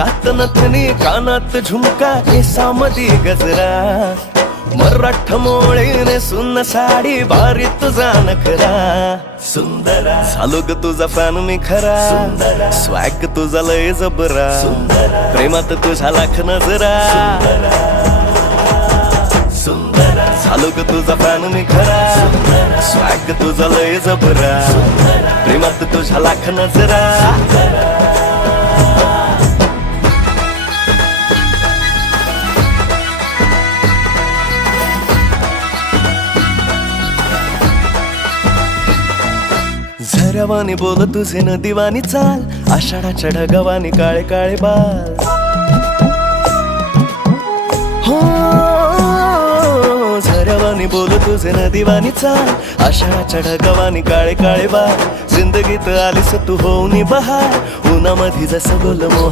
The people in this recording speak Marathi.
नाकात नथनी कानात झुमका केसामधी गजरा मराठ मोळीने सुन्न साडी भारी तुझा नखरा सुंदरा झालो ग तुझा फॅन मी खरा स्वॅग तुझा लय जबरा प्रेमात तुझा लाख नजरा झालो ग तुझा फॅन मी खरा स्वॅग तुझा लय जबरा प्रेमात तुझा लाख नजरा झऱ्यावानी बोल तुझे नदीवानी चाल आषाढाच्या ढगावानी काळे काळे बाल हो झऱ्यावानी बोल तुझे नदीवानी चाल आषाढाच्या ढगावानी काळे काळे बाल जिंदगीत आलीस तू होऊनी बहार उन्हामध्ये जसं बोल मोह